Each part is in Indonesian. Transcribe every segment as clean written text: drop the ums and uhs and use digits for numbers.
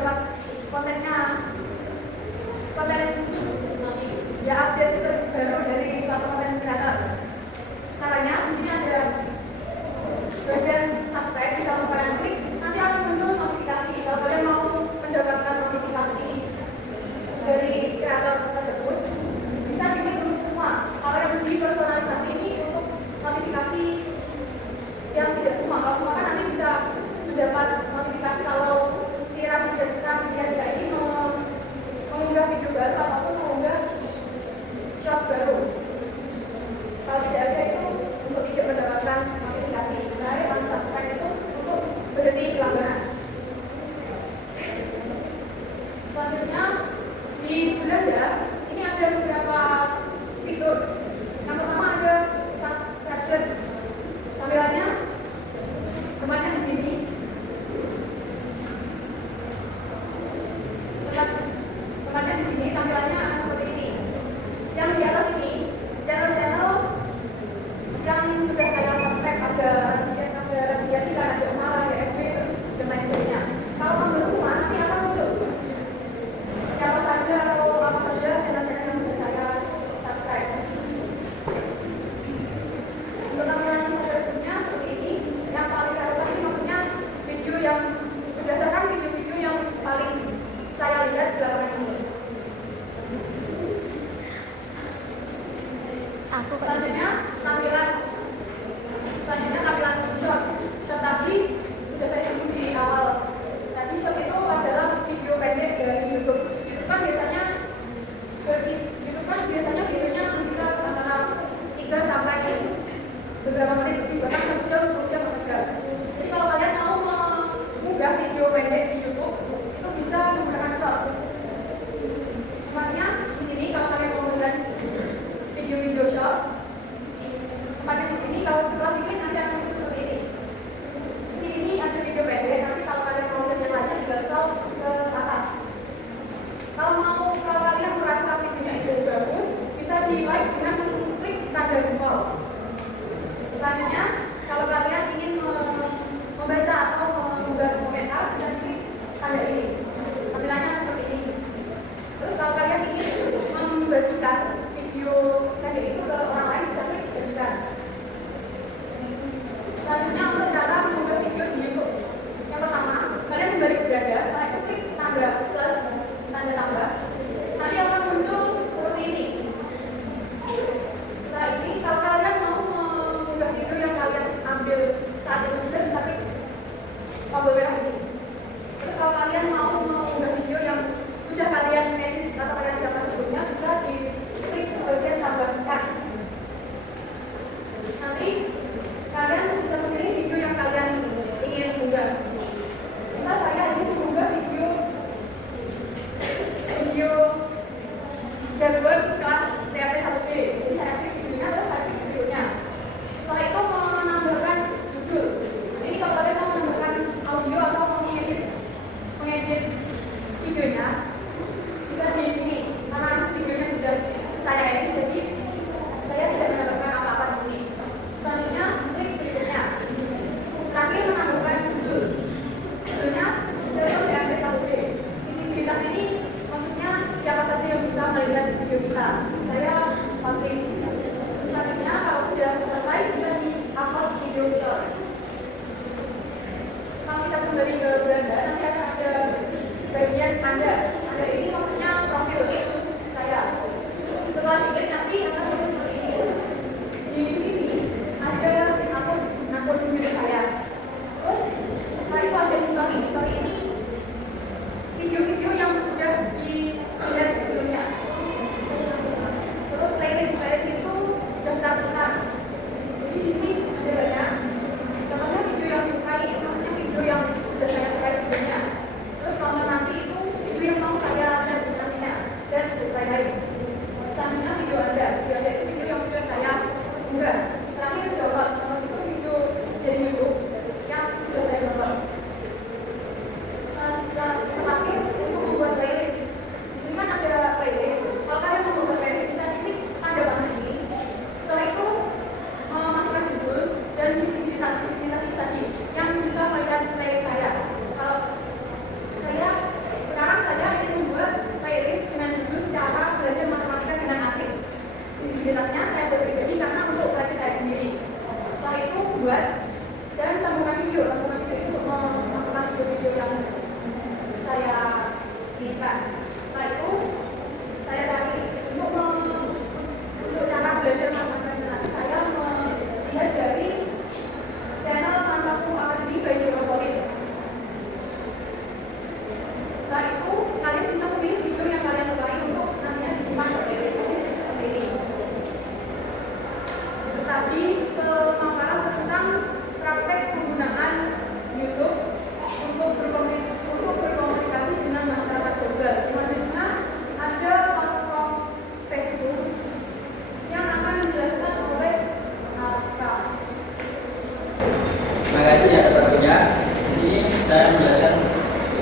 dapat kontennya, konten ya update terbaru dari suatu konten kreator. Caranya di sini ada bagian subscribe, bisa kalian klik, nanti akan muncul notifikasi. Kalau kalian mau mendapatkan notifikasi dari kreator tersebut, bisa diklik untuk semua. Kalau yang di personalisasi ini untuk notifikasi yang tidak semua. Kalau semua kan nanti bisa mendapat notifikasi kalau si Raditya ini mengunggah video baru ataupun mengunggah shot baru. Kalau tidak ada itu untuk tidak mendapatkan notifikasi. Nah, yang subscribe itu untuk berhenti pelanggaran. Selanjutnya di Belanda ini ada beberapa fitur. Yang pertama ada subscription. Tampilannya tempatnya di sini. Tempatnya di sini tampilannya akan seperti ini. Yang di atas ini channel-channel yang sudah saya subscribe, ada Raditya, ada Umar, ada SB, terus dan lain sebagainya. Kalau tambah semua nanti akan muncul siapa saja atau apa saja channel-channel yang sudah saya subscribe. Untuk tampilan selanjutnya seperti ini. Yang paling relevan ini maksudnya video yang berdasarkan video-video yang paling saya lihat belakangan ini. Selanjutnya tampilan short. Short tadi sudah saya sebut di awal. Tadi short itu adalah video pendek dari YouTube. YouTube kan biasanya videonya bisa antara 3 sampai beberapa menit lebih, bahkan 1 jam, 10 jam menegak. Jadi kalau kalian mau mengunggah video pendek di YouTube, itu bisa menggunakan short. Tempatnya di sini kalau kalian mau melihat video-video short. Tempatnya di sini kalau setelah diklik nanti akan muncul seperti ini. Ini ada video pendek, nanti kalau kalian mau lihat yang lainnya tinggal scroll ke atas. Kalau kalian merasa videonya itu bagus, bisa di like dengan mengklik tanda jempol. Selanjutnya, kalau kalian ingin membaca atau membuat komentar, bisa klik tanda ini. Tampilannya seperti ini. Terus kalau kalian ingin membagikan video pendek itu ke orang lain, bisa klik bagikan. Selanjutnya untuk cara mengunggah video di YouTube. Yang pertama, kalian kembali ke beranda, setelah itu klik tanda plus, tanda tambah. Nanti akan muncul seperti ini. Setelah ini, kalau kalian mau mengunggah video yang kalian ambil saat itu sudah, bisa klik tombol merah ini. Terus kalau kalian mau mengunggah video yang sudah kalian edit atau kalian siapkan sebelumnya, bisa diklik bagian tambahkan. Nanti kalian bisa memilih video yang kalian ingin unggah. Misal saya ingin mengunggah video Jadwal kelas TAT 1B. Jadi saya klik videonya, terus saya klik videonya. Setelah itu mau menambahkan judul. Ini kalau kalian mau menambahkan audio atau mau mengedit videonya, bisa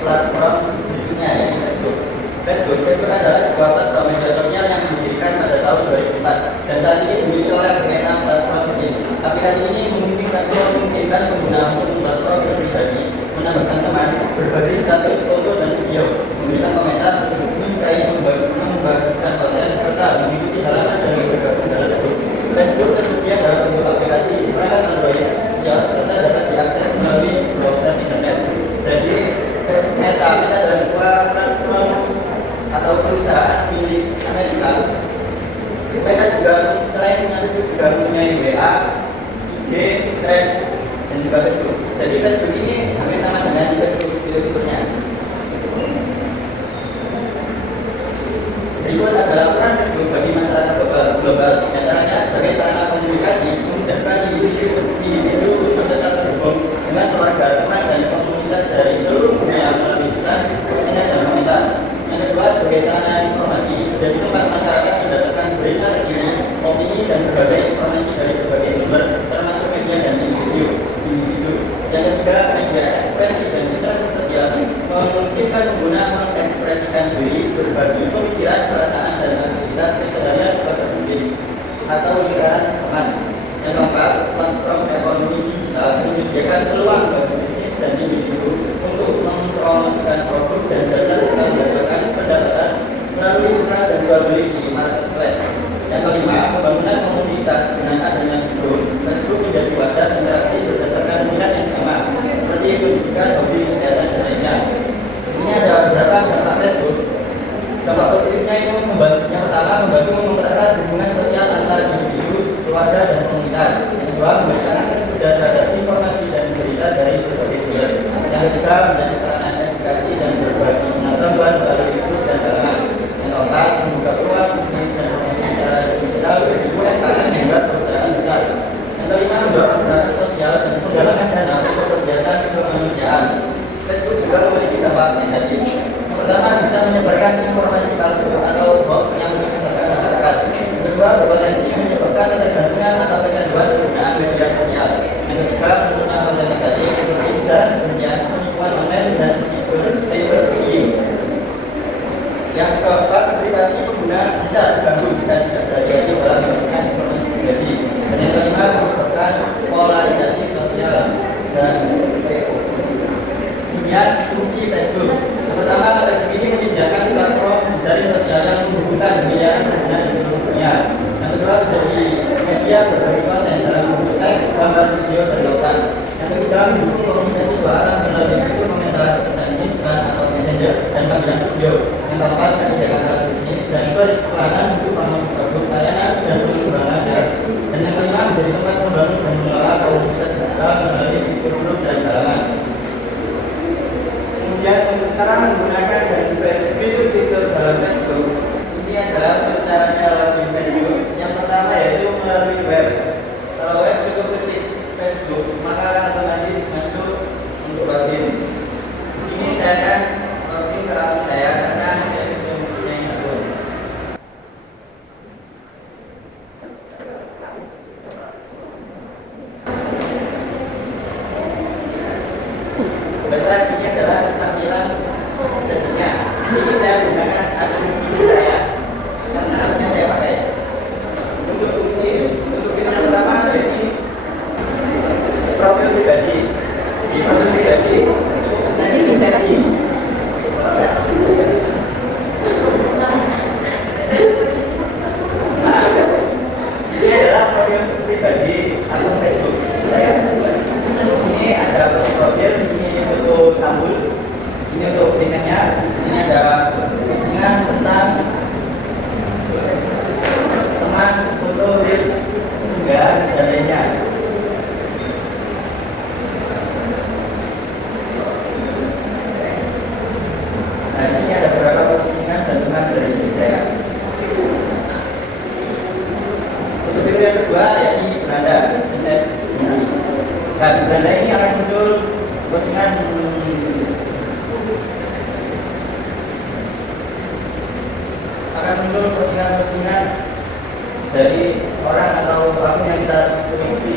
platform berikutnya, yaitu Facebook. Facebook adalah sebuah platform media sosial yang didirikan pada tahun 2004 dan saat ini dimiliki oleh berbagai platform kecil. Aplikasi ini memungkinkan pengguna untuk membuat profil pribadi, menambahkan teman, berbagi status foto dan video, memberikan komentar, membagikan konten, serta mengikuti halaman dan bergabung dalam grup. Facebook tersedia dalam bentuk aplikasi perangkat Android serta dapat diakses melalui browser internet. Jadi, Meta adalah sebuah platform atau perusahaan milik Amerika. Meta juga selain punya Facebook juga mempunyai WA, IG, Threads, dan juga Facebook. Jadi Facebook ini hampir sama dengan Facebook berikutnya. Berikut adalah peran Facebook bagi masyarakat global. Di antaranya sebagai sarana komunikasi, memudahkan individu untuk tetap terhubung dengan keluarga, teman, dan komunitas dari seluruh dunia melalui pesan, postingan, dan komentar. Yang kedua, sebagai sarana informasi, menjadi tempat masyarakat mendapatkan berita terkini, opini, dan berbagai informasi dari berbagai sumber, termasuk media dan individu. Yang ketiga, media ekspresi dan interaksi sosial memungkinkan pengguna mengekspresikan diri, berbagi pemikiran, perasaan, dan aktivitas keseharian kepada publik atau lingkaran teman. Yang keempat, platform ekonomi digital menyediakan peluang bagi bisnis dan individu untuk mempromosikan produk dan jasa serta menghasilkan pendapatan melalui iklan dan jual beli di marketplace. Yang kelima, pembangunan komunitas dengan adanya fitur Facebook menjadi wadah interaksi berdasarkan minat yang sama, seperti pendidikan, hobi, kesehatan, dan lainnya. Ini ada beberapa dampak Facebook. Dampak positifnya itu yang pertama membantu mempererat hubungan sosial antar individu, keluarga, dan komunitas. Yang kedua, memberikan akses mudah terhadap informasi dan berita dari berbagai sumber. Yang ketiga, menjadi sarana edukasi dan berbagi pengetahuan melalui grup dan kalangan. Yang keempat, membuka peluang bisnis dan promosi secara digital bagi UMKM hingga perusahaan besar. Yang kelima, mendorong gerakan sosial dan penggalangan dana untuk kegiatan kemanusiaan. Facebook juga memiliki dampak negatif. Yang pertama, bisa menyebarkan informasi palsu atau hoax yang menyesatkan masyarakat. Yang kedua, berpotensi menyebabkan ketergantungan atau kecanduan penggunaan media sosial. Yang ketiga, menggunakan konten negatif seperti ujaran kebencian, penipuan online, dan cyberbullying. Yang keempat, privasi pengguna bisa terganggu jika tidak berhati-hati dalam menggunakan informasi pribadi. Dan yang kelima, merupakan polarisasi sosial dan PO. Kemudian fungsi Facebook. Pertama, Facebook ini menyediakan platform jaring sosial yang menghubungkan miliaran pengguna di seluruh dunia. Yang kedua, menjadi media berbagi konten dalam bentuk teks, gambar, video, dan lautan. Yang ketiga, mendukung komunikasi dua arah melalui fitur komentar, pesan instan atau messenger, dan panggilan video. Yang keempat, menyediakan alat bisnis dan iklan untuk promosi produk, layanan, dan pengembangan. Dan yang kelima, menjadi tempat membangun dan mengelola komunitas digital melalui fitur grup dan kalangan. Kemudian cara menggunakan dan fitur-fitur dalam Facebook ini adalah caranya melalui Facebook. Yang pertama yaitu melalui web. Kalau web cukup ketik Facebook, maka otomatis masuk untuk login. Di sini saya akan login ke akun saya karena saya sudah mempunyai akun. Baiklah, ini adalah tampilan Facebooknya. Ini saya gunakan akun ini saya karena akunnya saya pakai. Untuk fitur yang pertama yaitu profil pribadi. Di profil pribadi ini adalah profil pribadi akun Facebook saya. Ini ada profil, ini foto sambul, ini untuk postingannya, ini ada postingan tentang teman, foto, reels, unggahan, dan lainnya. Nah, di sini ada beberapa postingan dan teman dari diri saya. Untuk video yang kedua, yakni beranda. Nah, di beranda ini akan muncul postingan postingan dari orang atau akun yang kita ikuti.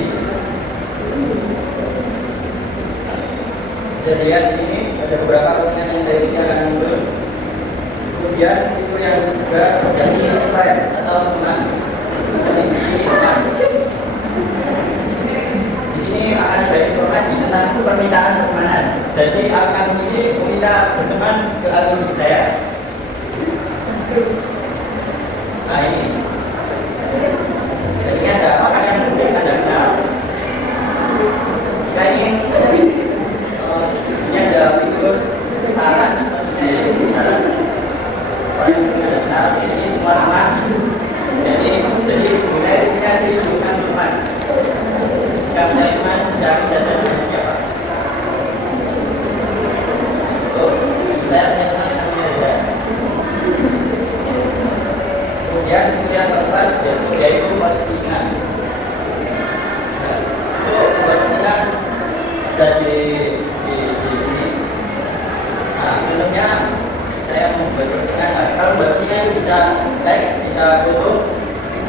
Jadi lihat di sini ada beberapa postingan yang Kemudian fitur yang kedua jadi refresh atau teman. Jadi di sini akan ada informasi tentang permintaan pertemanan. Jadi akan ini meminta berteman ke akun saya. Nah ini. Jadi ada orang yang mungkin Anda kenal. Jika ingin ini ada fitur saran, maksudnya saran orang yang mungkin Anda kenal. Ini semua teman. Jadi komunikasi bukan teman. Jika punya teman cari saja siapa. Oh, saya punya teman yang namanya Reza. Kemudian yang keempat yaitu postingan. Itu postingan ada di sini. Nah, tentunya saya membuat postingan. Kalau buat postingan itu bisa teks, bisa foto,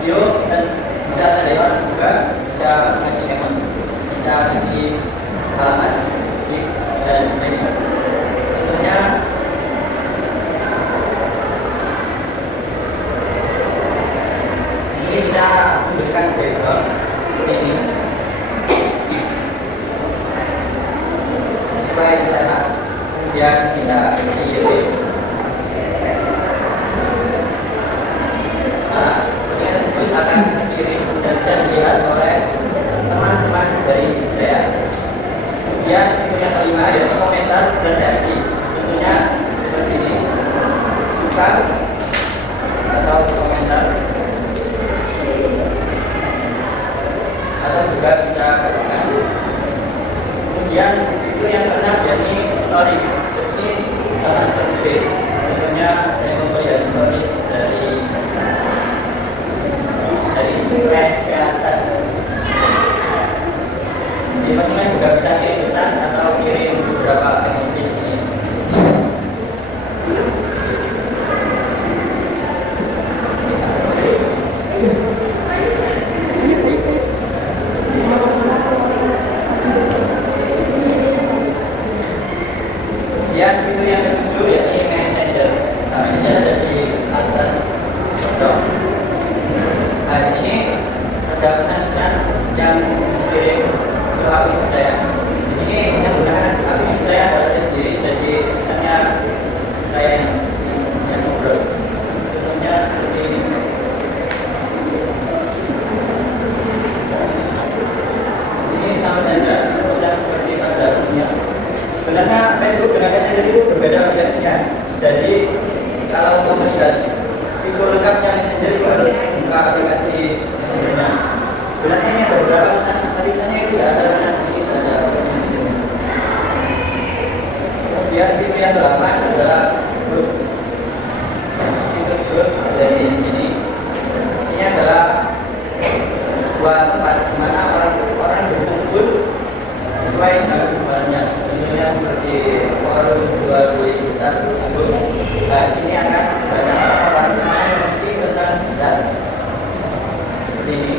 video, dan bisa ada orang juga, bisa ngasih emot, bisa ngasih halaman, link, dan lainnya. Tentunya ini bisa memberikan background seperti ini supaya sederhana, kemudian bisa dikirim. Nah, postingan tersebut akan dikirim dan bisa dilihat oleh teman-teman dari saya. Kemudian yang kelima yaitu komentar dan reaksi. Tentunya seperti ini, suka atau komentar, atau juga bisa katakan. Kemudian itu yang keenam yakni stories. Jadi sangat seperti tentunya saya membuat stories dari range ke atas. Jadi maksudnya juga bisa kirim pesan atau kirim beberapa emoji di sini. Kemudian fitur yang ketujuh yakni messenger. Nah, messenger ada di atas dong. Nah, di sini ada pesan-pesan yang dikirim ke akun saya. Di sini yang menggunakan akun saya adalah saya sendiri, jadi pesannya saya yang ngobrol. Contohnya seperti ini. Ini sama saja pesan seperti pada umumnya. Sebenarnya Facebook dengan Messenger itu berbeda aplikasinya. Jadi kalau mau melihat fitur lengkapnya Messenger itu harus buka aplikasi Messengernya. Sebenarnya ini ada beberapa pesan, tadi pesannya itu tidak ada pesan ini, tidak ada pesan. Kemudian fitur yang ke-8 adalah groups. Fitur groups ada di sini. Ini adalah sebuah tempat di mana orang berkumpul sesuai dengan kebutuhannya. Contohnya seperti forum jual beli gitar anggur. Nah, di sini akan banyak orang yang mesti tentang gitar. Seperti ini.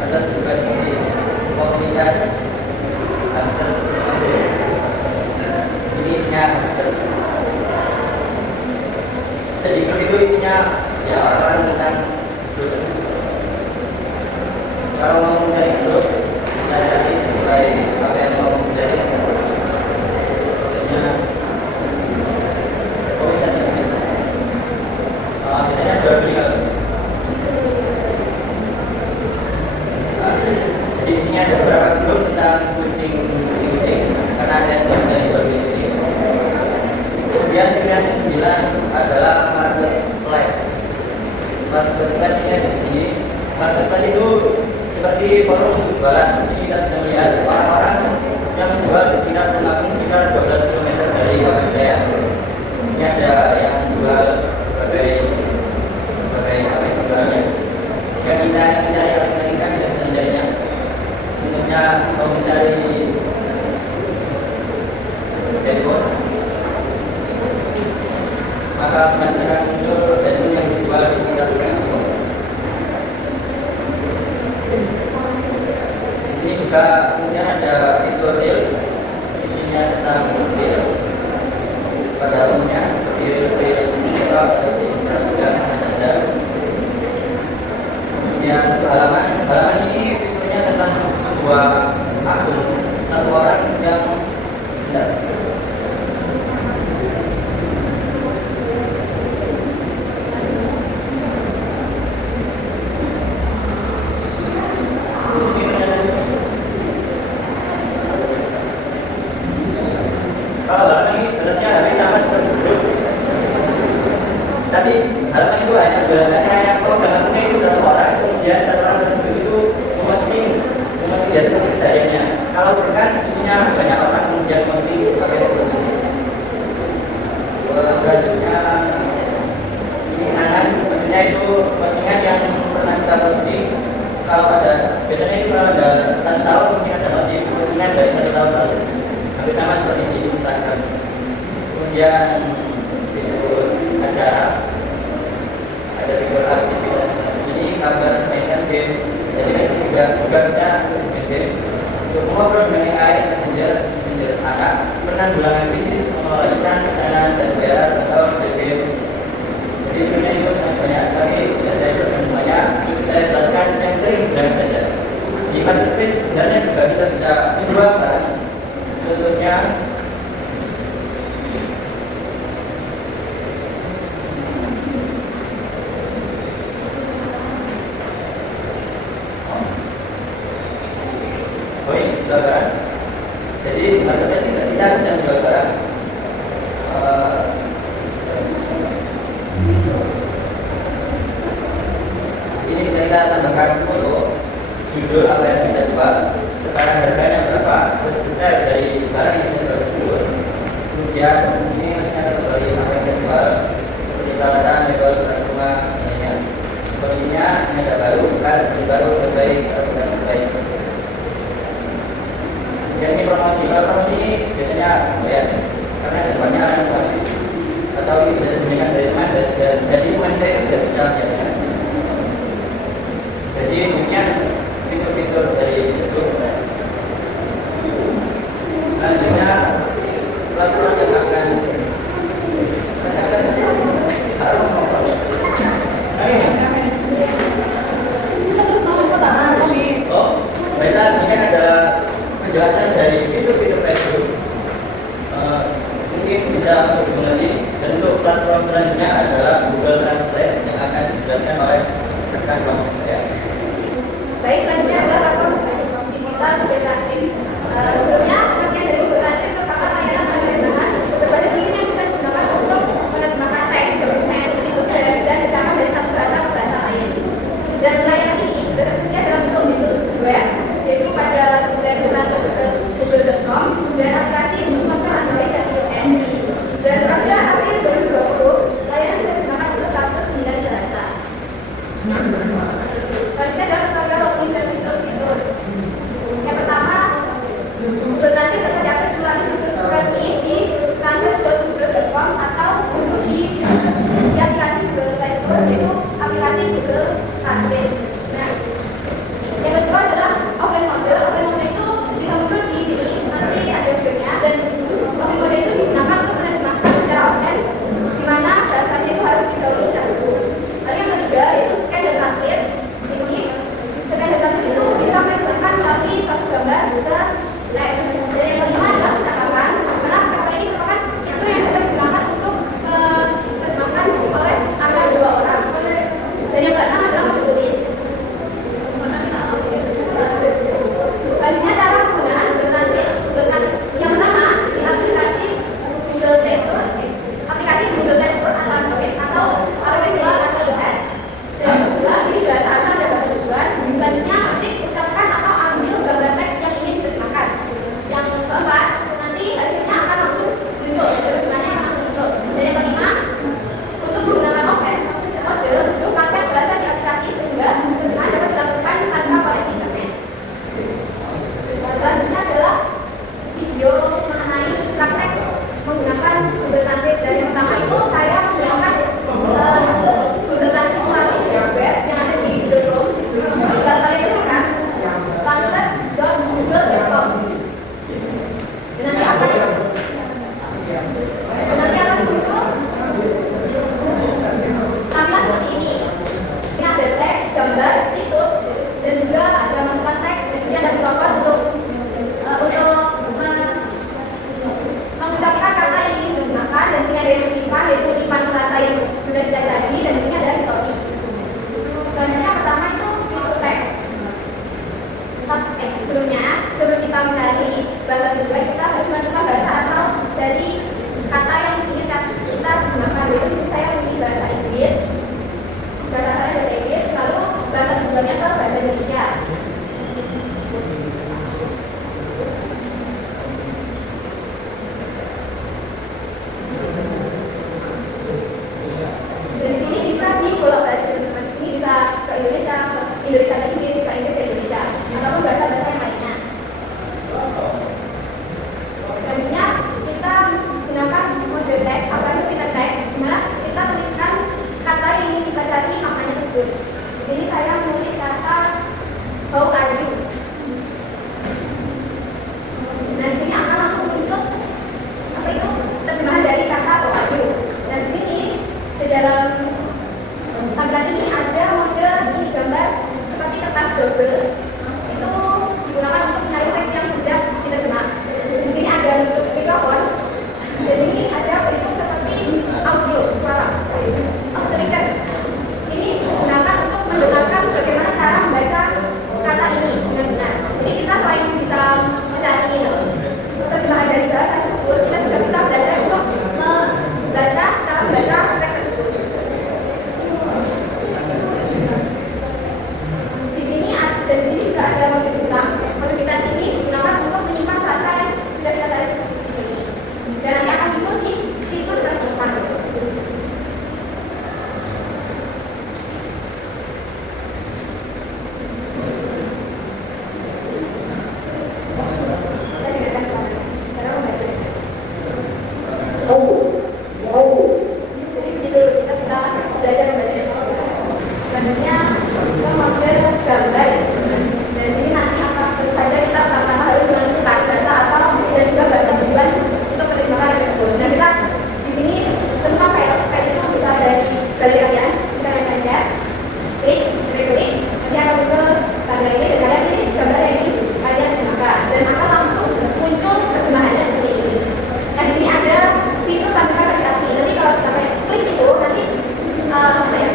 Ada juga di komunitas hamster. Ini isinya hamster. Jadi itu isinya ya orang tentang grup. Kalau mau mencari grup, bisa cari sesuai apa yang mau mencari. Contohnya, biasanya jual beli kalau. Jadi di sini ada beberapa grup tentang kucing, karena ada yang dari jual beli kucing. Kemudian pilihan ke-9 adalah marketplace. Marketplace ini ada di sini. Marketplace itu seperti forum untuk jualan. Di sini kita bisa melihat orang-orang yang menjual di sekitar 12 km dari tempat saya. Ini ada yang jual berbagai apa yang jualnya. Jika kita mencari orang kita tidak bisa mencarinya. Tentunya mau mencari handphone, maka akan muncul handphone yang dijual di sekitar handphone. Ini juga kemudian ada fitur reels. Di isinya tentang reels. Pada umumnya seperti reels TikTok atau di Instagram saja. Kemudian halaman ini fiturnya tentang sebuah akun satu orang yang kalau halaman ini sebenarnya hampir sama seperti itu, tapi halaman itu hanya hanya kalau halamannya itu satu orang, kemudian satu orang tersebut itu memasuki dia seperti kejadiannya. Kalau bukan isinya banyak orang kemudian memasuki pakai posting. Selanjutnya ini anak, maksudnya itu postingan yang pernah kita posting. Kalau ada biasanya itu kalau ada 1 tahun mungkin ada motif postingan dari 1 tahun lalu. Hampir sama seperti di Instagram. Kemudian itu ada fitur aktivitas. Ini kabar mainan game. Jadi juga bisa main game. Untuk mengobrol dengan AI, messenger anak, penanggulangan bisnis, mengelola ikan, pesanan dan bayaran atau game. Jadi sebenarnya itu sangat banyak, tapi tidak saya jelaskan semuanya. Saya jelaskan yang sering digunakan saja. Di marketplace sebenarnya juga kita bisa menjual barang. Contohnya jual barang. Jadi marketplace kita bisa menjual barang. Di sini bisa kita tambahkan foto, judul apa yang bisa jual, sekarang harganya berapa, terus detail dari barang yang kita jual. Kemudian ini maksudnya kategori apa yang kita jual, seperti peralatan, mebel, barang rumah, lainnya. Kondisinya ini ada baru, bekas, baru, selesai, atau bukan selesai. Dan ini promosi, kalau promosi ini biasanya ya, karena semuanya ada promosi atau bisa diberikan dari teman dan jadi mandiri tidak bisa menjadikan. Jadi intinya fitur-fitur dari itu. Selanjutnya peraturan yang akan baiklah, ini ada penjelasan dari fitur-fitur Facebook. Mungkin bisa untuk dimengerti. Dan untuk platform selanjutnya adalah Google Translate yang akan dijelaskan oleh rekan kelompok saya. Baik, selanjutnya adalah platform digital berbasis. Sebelumnya, pengertian dari Google Translate merupakan layanan penerjemahan berbasis mesin yang bisa digunakan untuk menerjemahkan teks, dokumen, situs web, dan rekaman dari satu bahasa ke bahasa lain. Dan layanan ini sudah tersedia dalam bentuk situs web, yaitu pada google.com dan aplikasi untuk smartphone Android dan iOS. Dan pada April 2020, layanan bisa digunakan untuk 109 bahasa. bahasa kedua kita harus menentukan bahasa asal dari kata yang ingin kita terjemahkan. Jadi saya memilih bahasa Inggris, bahasa asalnya bahasa Inggris, lalu bahasa keduanya ke bahasa Indonesia. Dari sini bisa dibolak-balik teman-teman. Ini bisa ke Indonesia ke Inggris, bisa Inggris ke Indonesia, ataupun bahasa-bahasa yang lainnya. Selanjutnya kita gunakan mode teks, apa itu kita teks, dimana kita tuliskan kata yang ingin kita cari maknanya tersebut. Di sini saya menulis kata how are you. Nah di sini akan langsung muncul apa itu terjemahan dari kata how are you. Nah di sini di dalam tampilan ini ada mode ini gambar seperti kertas double, itu digunakan untuk mencari teks yang sudah diterjemah. Di sini ada mikrofon, jadi ini ada bentuk seperti audio suara, speaker. Ini digunakan untuk mendengarkan bagaimana cara membaca kata ini dengan benar. Jadi kita selain bisa mencari terjemahan dari bahasa tersebut, kita juga bisa belajar untuk membaca cara membaca teks tersebut. Di sini juga ada mode bintang. Mode bintang ini digunakan untuk menyimpan bahasa yang sudah kita cari di sini, dan nanti akan muncul di fitur tersimpan. Jadi begitu kita bisa belajar membaca. Selanjutnya kita mode gambar. Dan sini nanti akan tentu saja kita pertama harus menentukan bahasa asal dan juga bahasa tujuan untuk menerjemahkan tersebut. Dan kita di sini tentukan file itu bisa dari galeri kalian, kita lihat saja, klik, nanti akan muncul gambar ini dan kalian pilih gambar yang ini kalian terjemahkan dan akan langsung muncul terjemahannya seperti ini. Nah di sini ada fitur tampilan versi asli. Nanti kalau kita klik itu nanti apa ya?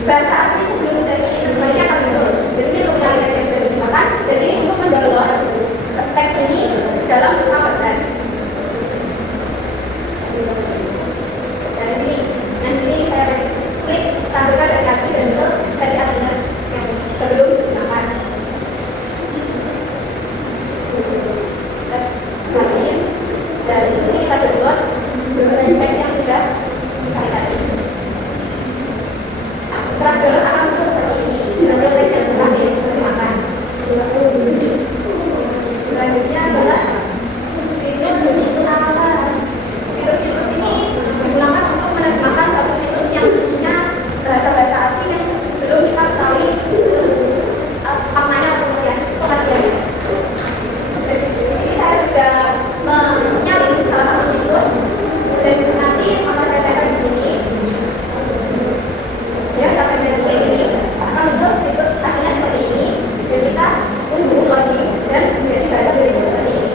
Bahasa asli sebelum dari ini terjemahnya akan muncul. Jadi ini untuk aplikasi yang sudah digunakan. Jadi untuk mendownload teks ini dalam Word. Dari sini, dan sini saya klik tampilkan versi asli dan itu versi aslinya yang sebelum digunakan. Salin dari sini kita download teks yang sudah kita tadi. Setelah download akan muncul seperti ini. Download teks yang sudah diterjemahkan. Selanjutnya adalah fitur apa? Fitur-fitur ini digunakan untuk menerjemahkan satu situs yang isinya bahasa-bahasa asing yang belum kita ketahui maknanya atau pengertiannya. Di sini saya sudah menyalin salah satu situs dan nanti akan saya tempel di sini. Ya, kita tempel di sini akan muncul situs aslinya seperti ini dan kita tunggu login dan menjadi bahasa berikut seperti ini.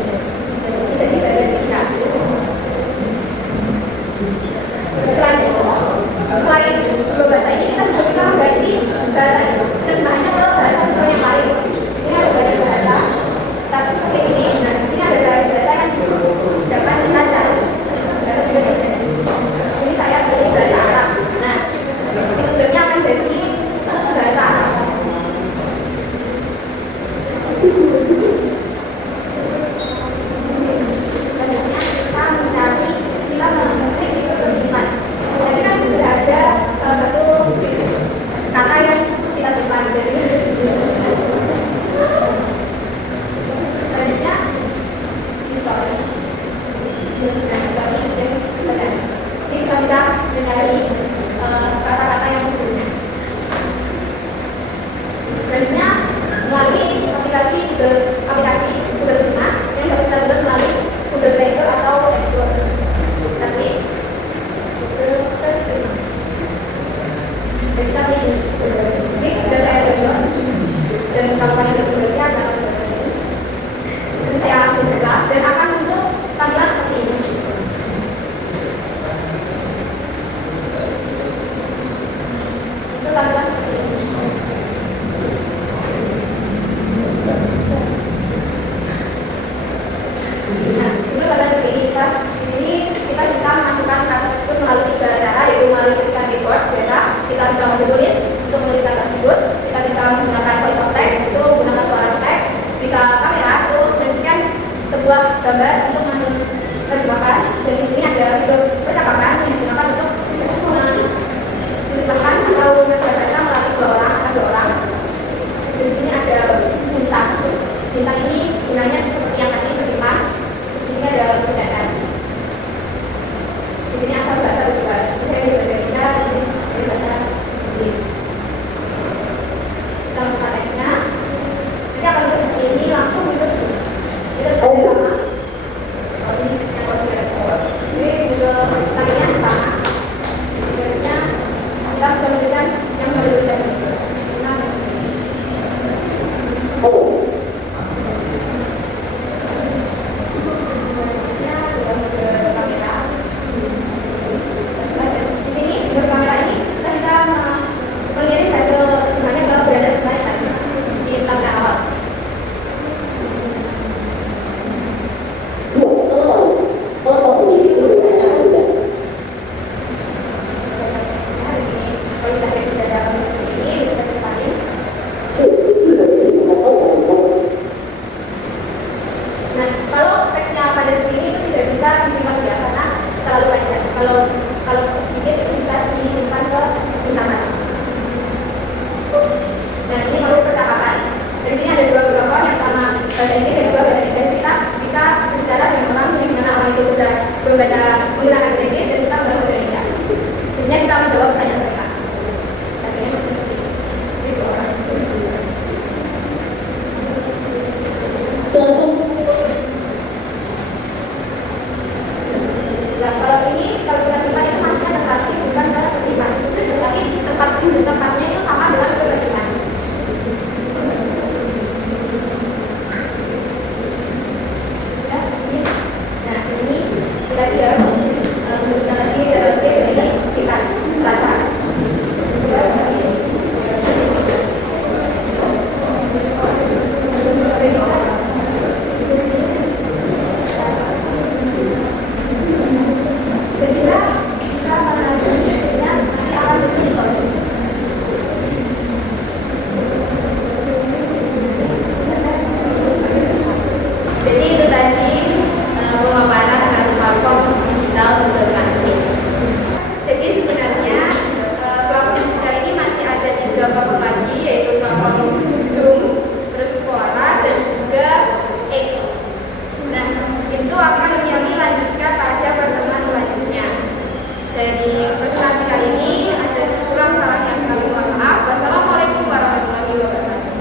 sebuah gambar untuk menerjemahkan, dan di sini ada fitur percakapan yang digunakan untuk menerjemahkan atau membaca melalui dua orang. Dan di sini ada bintang. Bintang ini gunanya seperti yang tadi bersimpan. Di sini ada perbedaan. Di sini asal bahasa juga. Saya dari bahasa Indonesia, dari bahasa Inggris. Kita masuk ke teksnya. Nanti akan seperti ini langsung itu sama. Kalau ini yang konsider. Ini juga tadinya sama. Sebenarnya kita bisa memberikan yang berbeda.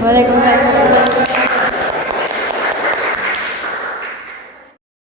Waalaikumsalam warahmatullahi wabarakatuh.